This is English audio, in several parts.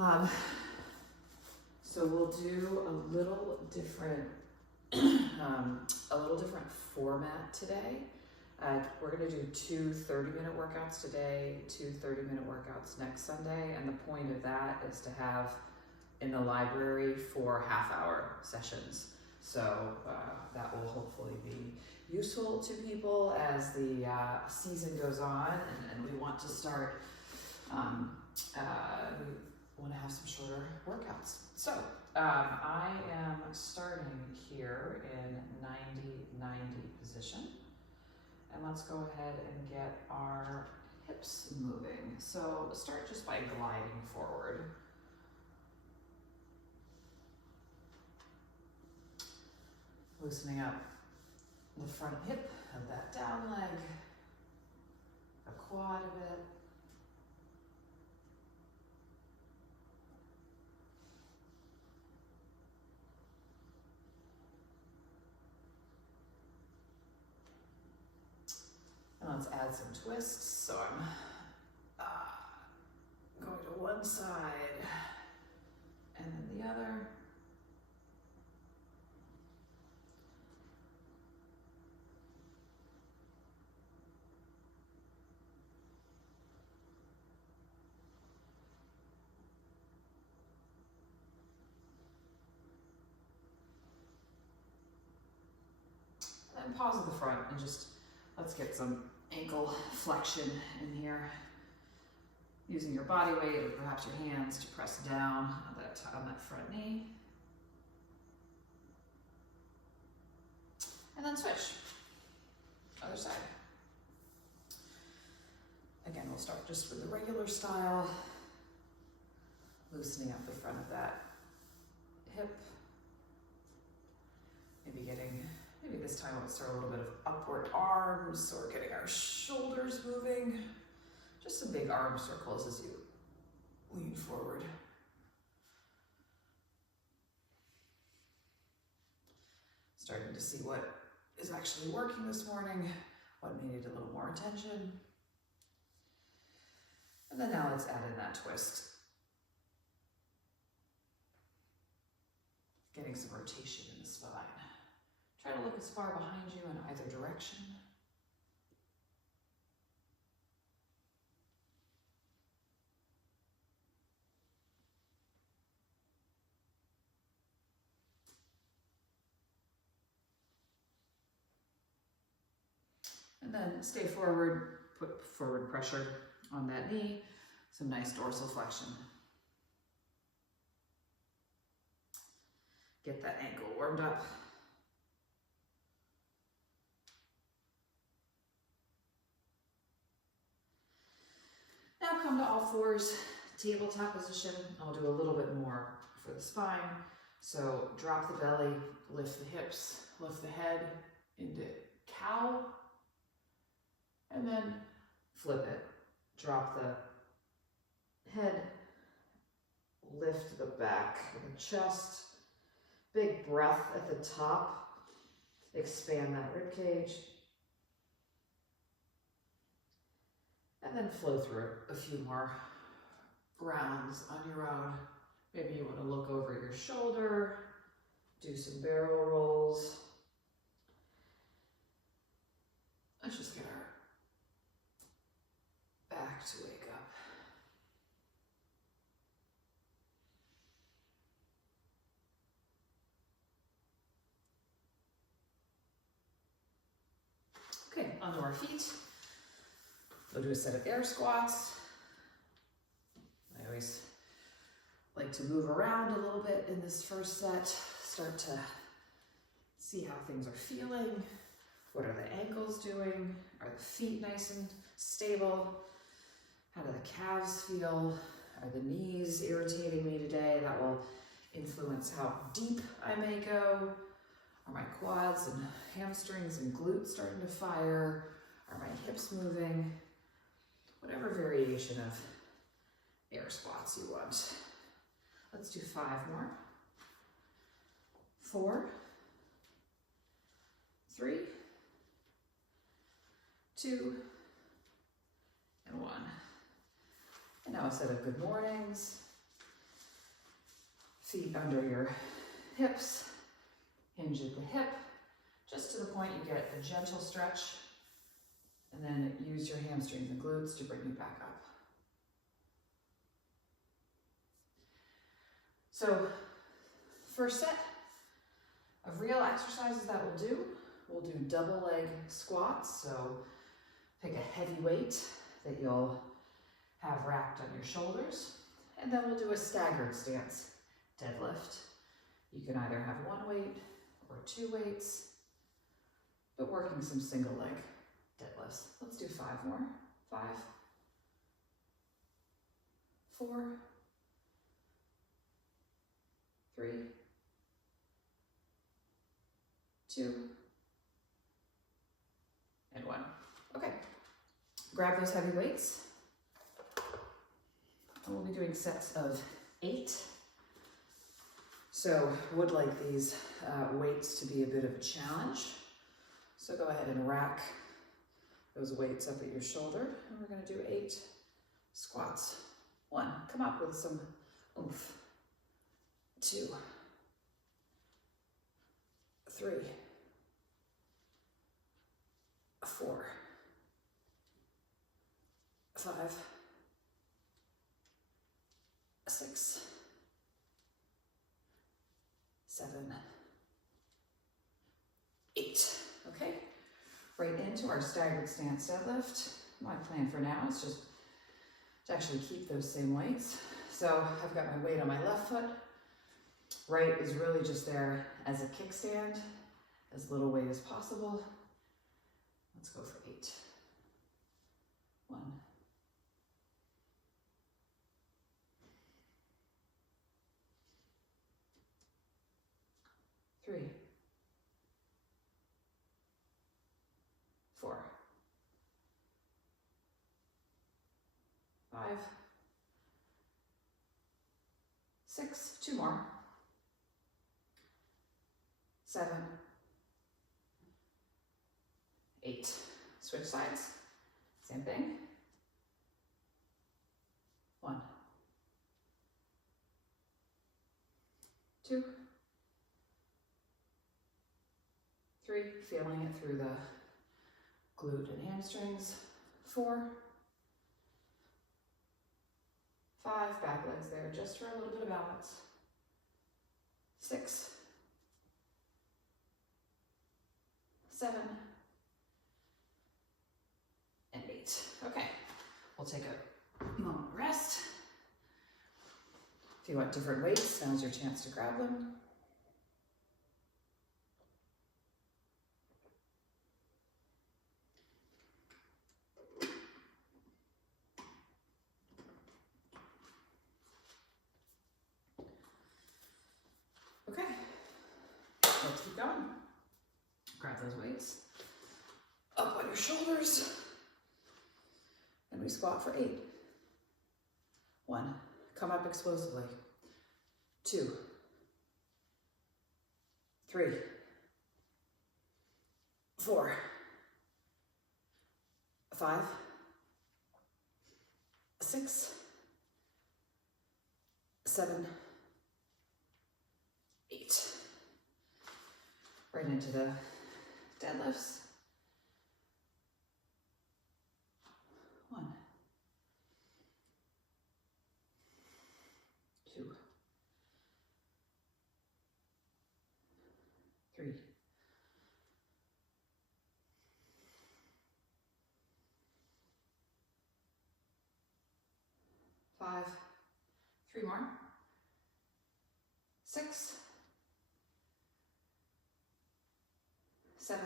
Um, so we'll do a little different, format today. We're gonna do two 30-minute workouts today, two 30-minute workouts next Sunday, and the point of that is to have in the library 4 half-hour sessions. So that will hopefully be useful to people as the season goes on, and we want to start, we want to have some shorter workouts. So I am starting here in 90-90 position. And let's go ahead and get our hips moving. So start just by gliding forward. Loosening up the front hip of that down leg, the quad a bit. And let's add some twists. So I'm going to one side and then the other. And then pause at the front and just let's get some ankle flexion in here. Using your body weight or perhaps your hands to press down on that front knee. And then switch. Other side. Again, we'll start just with the regular style. Loosening up the front of that hip. Maybe this time we'll start a little bit of upward arms or getting our shoulders moving. Just some big arm circles as you lean forward. Starting to see what is actually working this morning, what needed a little more attention. And then now let's add in that twist. Getting some rotation in the spine. Try to look as far behind you in either direction. And then stay forward, put forward pressure on that knee, some nice dorsal flexion. Get that ankle warmed up. Now come to all fours, tabletop position. I'll do a little bit more for the spine. So drop the belly, lift the hips, lift the head into cow, and then flip it. Drop the head, lift the back of the chest, big breath at the top, expand that rib cage. And then flow through a few more rounds on your own. Maybe you want to look over your shoulder, do some barrel rolls. Let's just get our back to wake up. Okay, onto our feet. We'll do a set of air squats. I always like to move around a little bit in this first set. Start to see how things are feeling. What are the ankles doing? Are the feet nice and stable? How do the calves feel? Are the knees irritating me today? That will influence how deep I may go. Are my quads and hamstrings and glutes starting to fire? Are my hips moving? Whatever variation of air squats you want. Let's do 5 more. 4, 3, 2, and 1. And now a set of good mornings. Feet under your hips, hinge at the hip, just to the point you get a gentle stretch, and then use your hamstrings and glutes to bring you back up. So, first set of real exercises that we'll do double leg squats. So pick a heavy weight that you'll have wrapped on your shoulders, and then we'll do a staggered stance deadlift. You can either have one weight or two weights, but working some single leg deadlifts. Let's do 5 more. 5, 4, 3, 2, and 1. Okay, grab those heavy weights. And we'll be doing sets of 8. So would like these weights to be a bit of a challenge. So go ahead and rack those weights up at your shoulder, and we're going to do 8 squats. 1, come up with some oomph. 2, 3, 4, 5, 6, 7, 8. Okay, right into our staggered stance deadlift. My plan for now is just to actually keep those same weights. So I've got my weight on my left foot. Right is really just there as a kickstand, as little weight as possible. Let's go for 8. 1, 3, 4, 5, 6, 2 more, 7, 8. Switch sides, same thing. 1, 2, 3, feeling it through the glute and hamstrings. 4, 5, back legs there just for a little bit of balance. 6, 7, and 8. Okay, we'll take a moment of rest. If you want different weights, now's your chance to grab them. Okay, let's keep going. Grab those weights up on your shoulders, and we squat for 8. 1, come up explosively. 2, 3, 4, 5, 6, 7, 8. Right into the deadlifts. 1, 2, 3, 5, 3 more, 6, 7,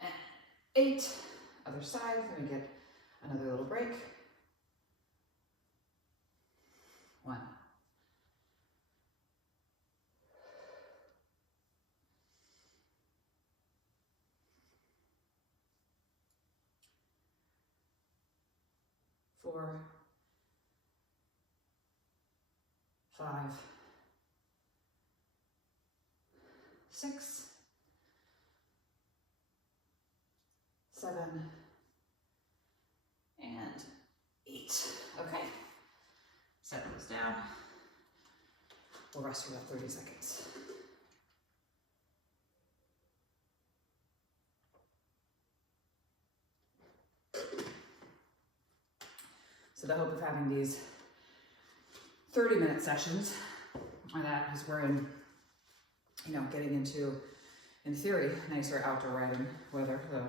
and 8. Other side, then we get another little break. 1, 4, 5, 6, 7, and 8. Okay, set those down. We'll rest for about 30 seconds. So the hope of having these 30-minute sessions, that is we're in, getting into, in theory, nicer outdoor riding weather, though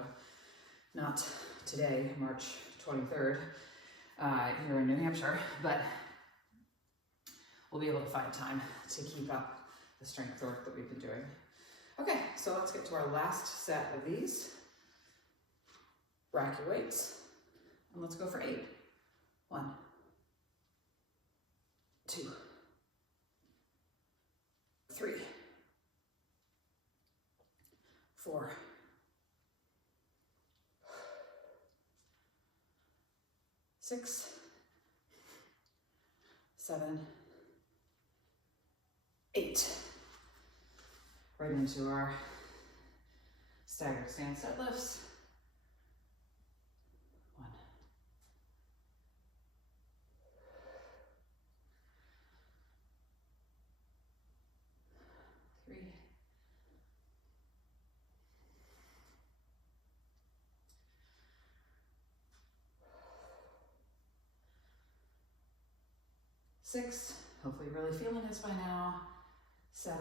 not today, March 23rd, here in New Hampshire, but we'll be able to find time to keep up the strength work that we've been doing. Okay, so let's get to our last set of these. Rack your weights, and let's go for 8. 1, 2, 3, 4, 6, 7, 8. Right into our staggered stance deadlifts. 1, 3, 6, hopefully you're really feeling this by now. 7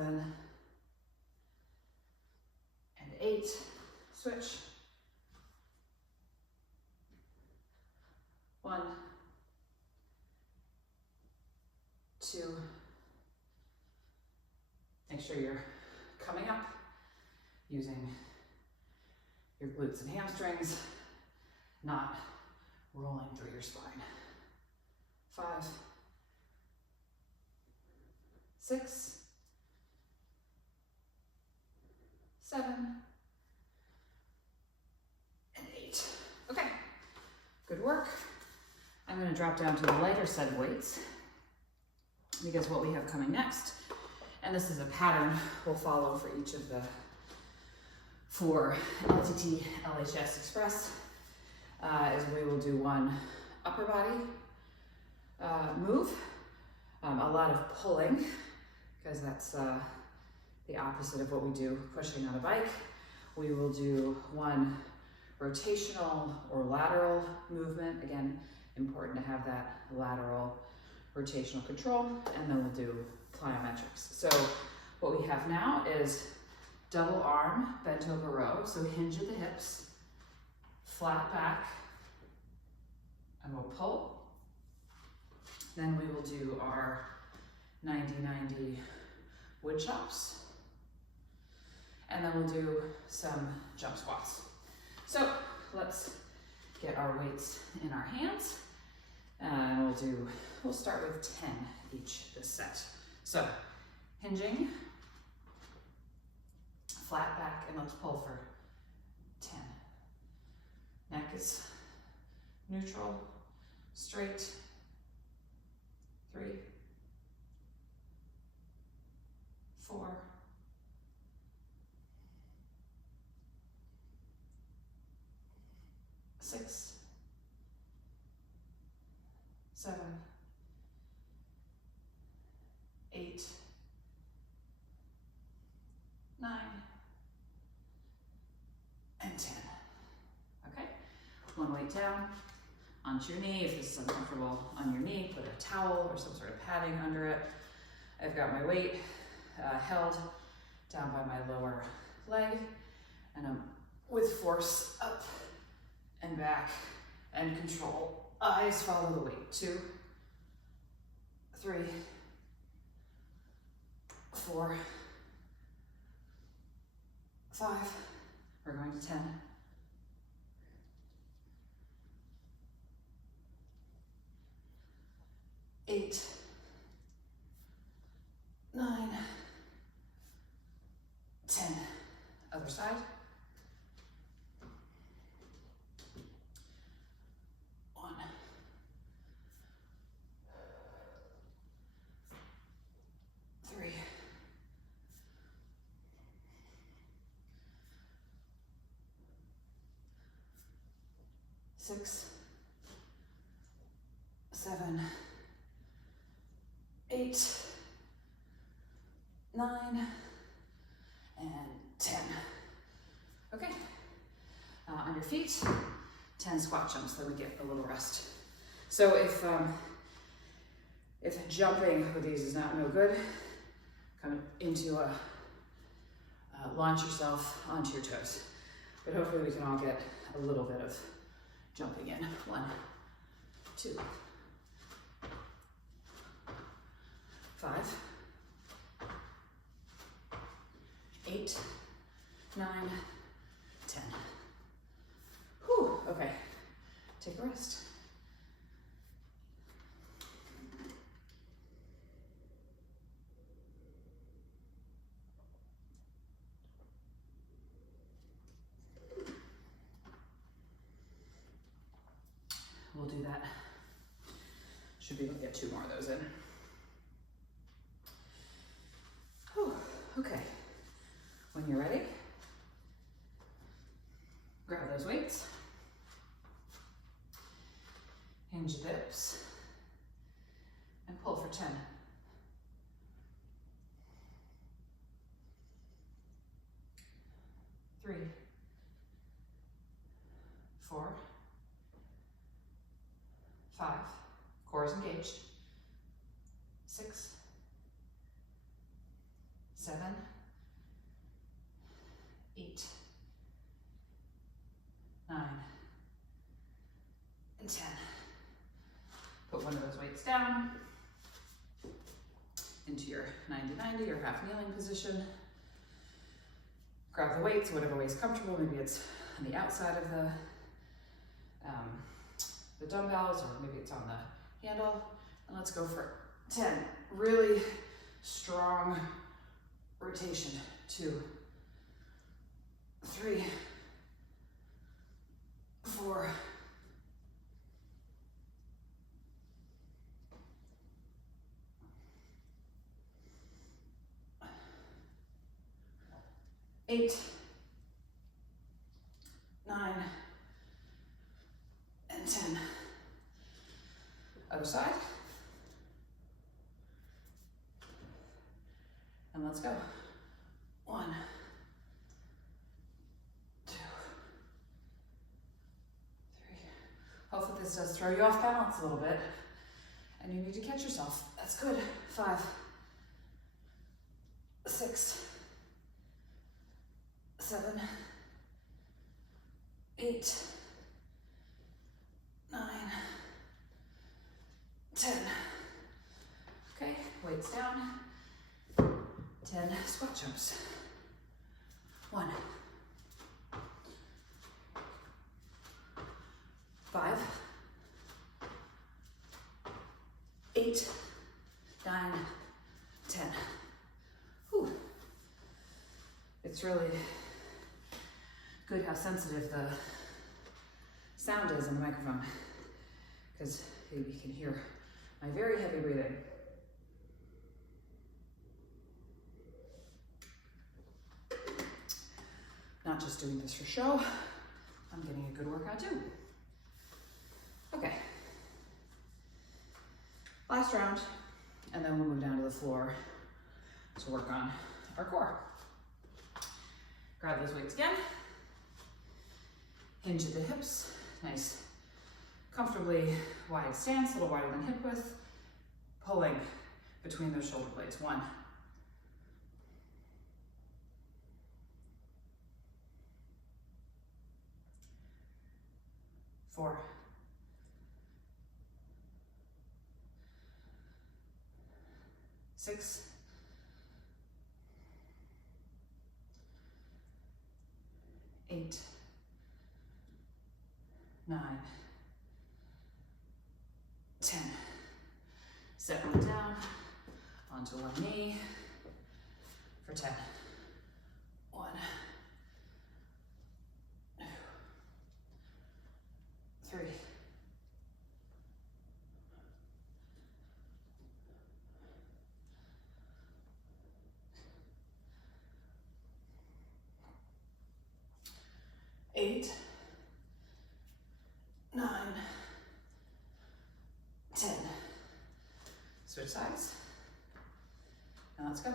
and 8, switch. 1, 2, make sure you're coming up using your glutes and hamstrings, not rolling through your spine. 5, 6, 7, and 8. Okay, good work. I'm going to drop down to the lighter set of weights because what we have coming next, and this is a pattern we'll follow for each of the 4 LTT LHS Express, is we will do one upper body move, a lot of pulling, because that's the opposite of what we do pushing on a bike. We will do one rotational or lateral movement. Again, important to have that lateral rotational control, and then we'll do plyometrics. So what we have now is double arm bent over row. So hinge at the hips, flat back, and we'll pull. Then we will do our 90-90 wood chops. And then we'll do some jump squats. So let's get our weights in our hands. And we'll start with 10 each this set. So hinging, flat back, and let's pull for 10. Neck is neutral, straight. 3, 4, 6, 7, 8, 9, and 10. Okay, one weight down, onto your knee. If this is uncomfortable on your knee, put a towel or some sort of padding under it. I've got my weight held down by my lower leg, and I'm with force up and back and control. Eyes follow the weight. 2, 3, 4, 5. We're going to 10. 8, 9, 10. Other side. 1, 3, 6, 7, 8, 9, and 10. Okay, on your feet, 10 squat jumps, then we get a little rest. So if jumping with these is no good, come into a, launch yourself onto your toes. But hopefully we can all get a little bit of jumping in. 1, 2, 5, 8, 9, 10. Whew, okay, take a rest. We'll do that. Should be able to get 2 more of those in. Whew, okay. When you're ready, grab those weights, hinge the hips, and pull for 10. 3, 4, 5, core is engaged, 6, 7, 8, 9, and 10. Put one of those weights down into your 90-90 or half kneeling position. Grab the weights, whatever way is comfortable. Maybe it's on the outside of the dumbbells, or maybe it's on the handle. And let's go for 10. Really strong rotation. 2, 3, 4, 8, 9, and 10. Other side. And let's go. 1, 2, 3. Hopefully this does throw you off balance a little bit, and you need to catch yourself. That's good. 5, 6, 7, 8, 9, 10. Okay, weights down. 10 squat jumps. 1, 5, 8, 9, 10. Whew. It's really good how sensitive the sound is in the microphone, because you can hear my very heavy breathing. Not just doing this for show, I'm getting a good workout too. Okay, last round, and then we'll move down to the floor to work on our core. Grab those weights again, hinge at the hips, nice, comfortably wide stance, a little wider than hip width, pulling between those shoulder blades. 1, 4, 6, 8, 9, 10. Settling down onto one knee for 10. 1, 2, 3, 8, 9, 10. Switch sides. And let's go.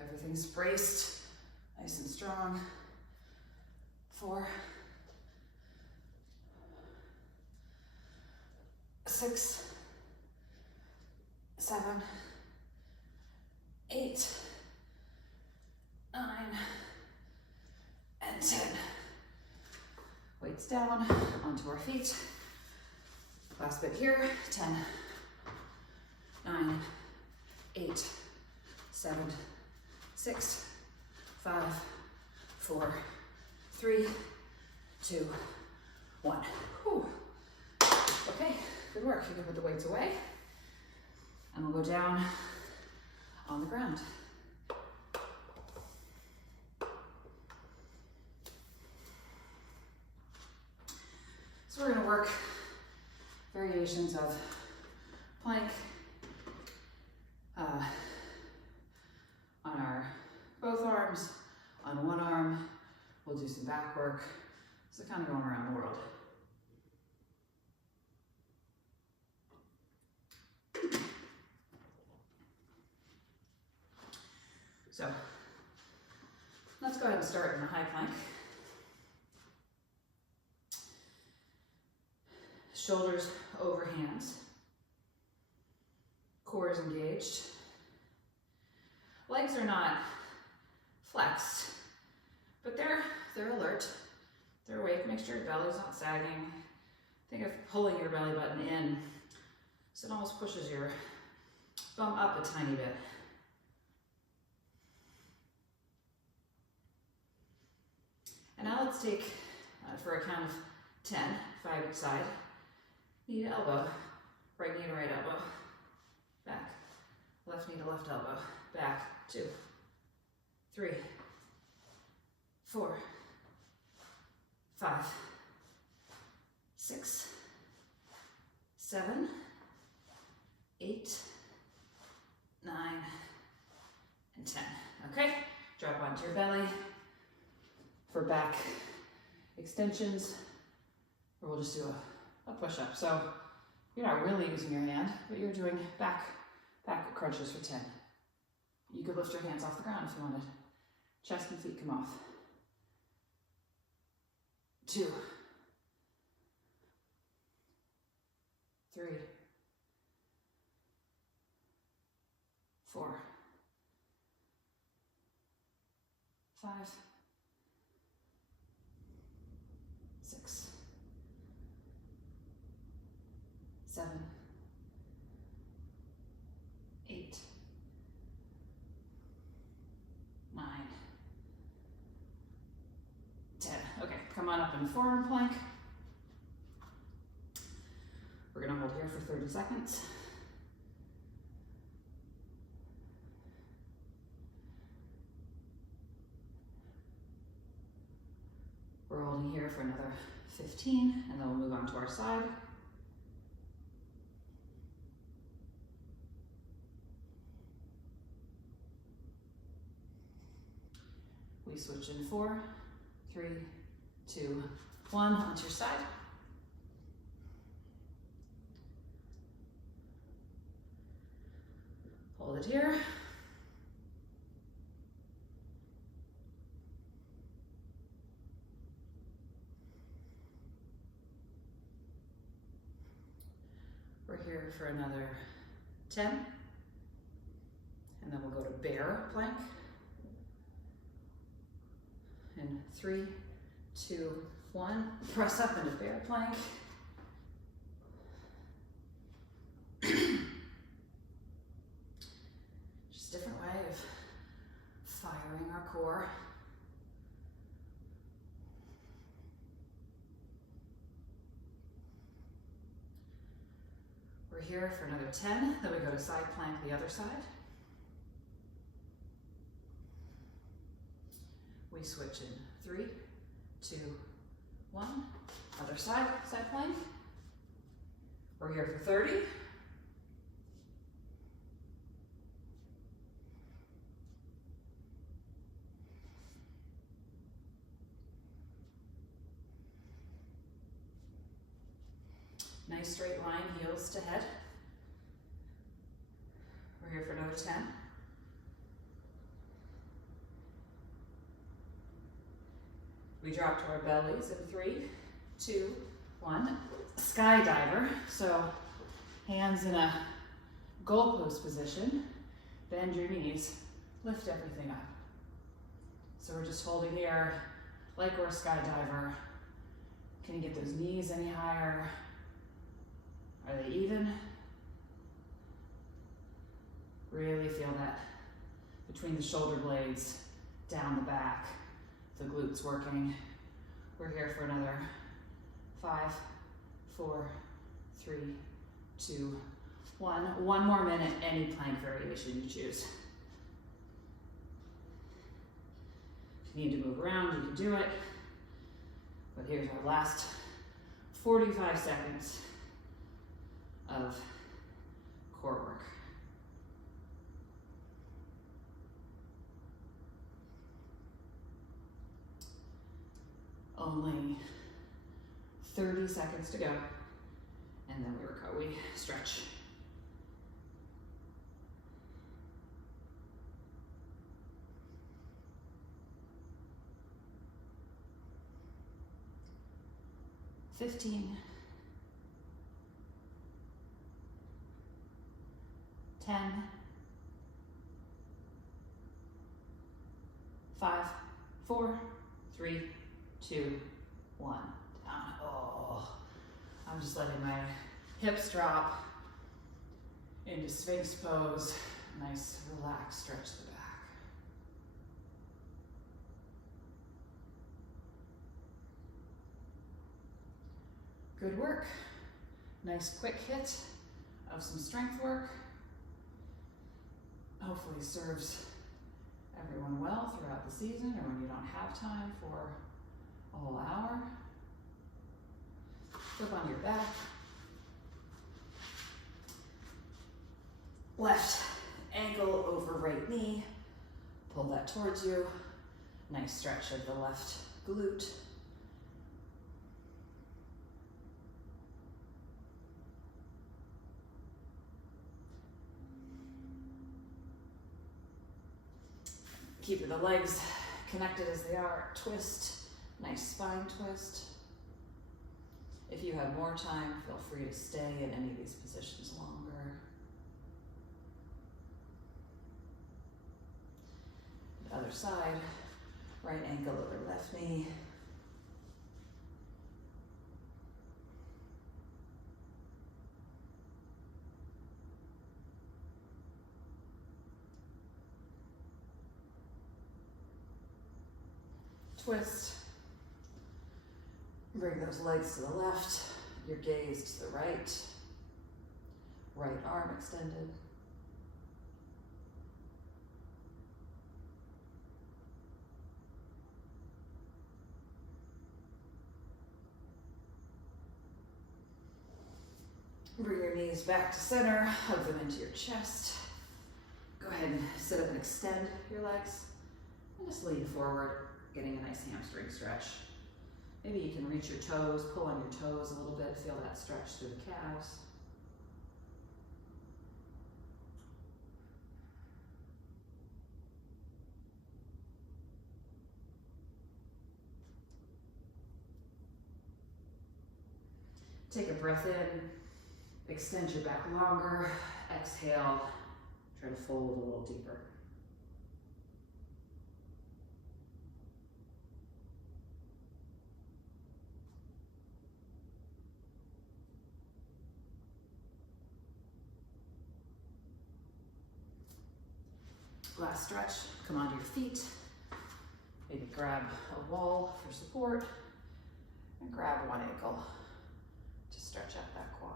Everything's braced, nice and strong. 4, 6, 7, 8, 9, and 10. Weights down, onto our feet. Last bit here, 10, 9, 8, 7, 6, 5, 4, 3, 2, 1. Whew. Okay, good work. You can put the weights away, and we'll go down on the ground. So we're going to work variations of plank on our both arms, on one arm. We'll do some back work. So kind of going around the world. So let's go ahead and start in a high plank. Shoulders over hands. Core is engaged. Legs are not flexed, but they're alert. They're awake. Make sure your belly's not sagging. Think of pulling your belly button in so it almost pushes your bum up a tiny bit. And now let's take, for a count of 10, 5 each side, knee to elbow, right knee to right elbow, back, left knee to left elbow, back, 2, 3, 4, 5, 6, 7, 8, 9, and 10. Okay, drop onto your belly for back extensions, or we'll just do a push-up. So you're not really using your hand, but you're doing back crunches for 10. You could lift your hands off the ground if you wanted. Chest and feet come off. 2, 3, 4, 5, 6, 7, 8, 9, 10. Okay, come on up in forearm plank. We're gonna hold here for 30 seconds. We're holding here for another 15, and then we'll move on to our side. We switch in 4, 3, 2, 1, onto your side. Hold it here. We're here for another 10, and then we'll go to bear plank. And 3, 2, 1, press up into bear plank. Just a different way of firing our core. We're here for another 10, then we go to side plank the other side. We switch in 3, 2, 1, other side, side plank. We're here for 30. Nice straight line, heels to head. We're here for another 10. We drop to our bellies in 3, 2, 1. Skydiver. So hands in a goalpost position. Bend your knees. Lift everything up. So we're just holding here like we're a skydiver. Can you get those knees any higher? Are they even? Really feel that between the shoulder blades, down the back, the glutes working. We're here for another 5, 4, 3, 2, 1. One more minute, any plank variation you choose. If you need to move around, you can do it. But here's our last 45 seconds of core work. Only 30 seconds to go, and then we stretch. Fifteen, 10, 5, 4, 3, 2, 1. Down. Oh, I'm just letting my hips drop into Sphinx pose. Nice, relaxed stretch the back. Good work. Nice quick hit of some strength work. Hopefully serves everyone well throughout the season or when you don't have time for a whole hour. Flip on your back. Left ankle over right knee. Pull that towards you. Nice stretch of the left glute. Keep the legs connected as they are. Twist, nice spine twist. If you have more time, feel free to stay in any of these positions longer. The other side, right ankle over left knee. Twist. Bring those legs to the left, your gaze to the right. Right arm extended. Bring your knees back to center, hug them into your chest. Go ahead and sit up and extend your legs. And just lean forward, getting a nice hamstring stretch. Maybe you can reach your toes, pull on your toes a little bit, feel that stretch through the calves. Take a breath in, extend your back longer, exhale, try to fold a little deeper. Last stretch, come onto your feet. Maybe grab a wall for support and grab one ankle to stretch out that quad.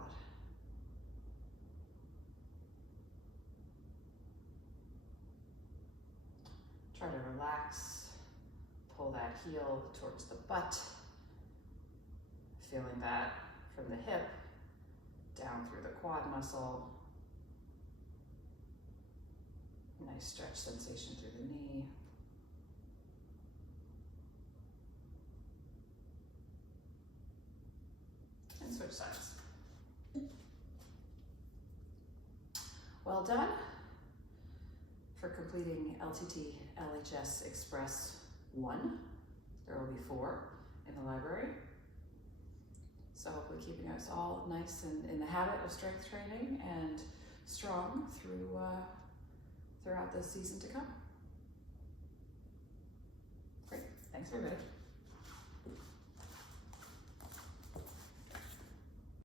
Try to relax, pull that heel towards the butt, feeling that from the hip down through the quad muscle. Nice stretch sensation through the knee. And switch sides. Well done for completing LTT LHS Express 1. There will be 4 in the library. So hopefully keeping us all nice and in the habit of strength training and strong throughout the season to come. Great, thanks everybody.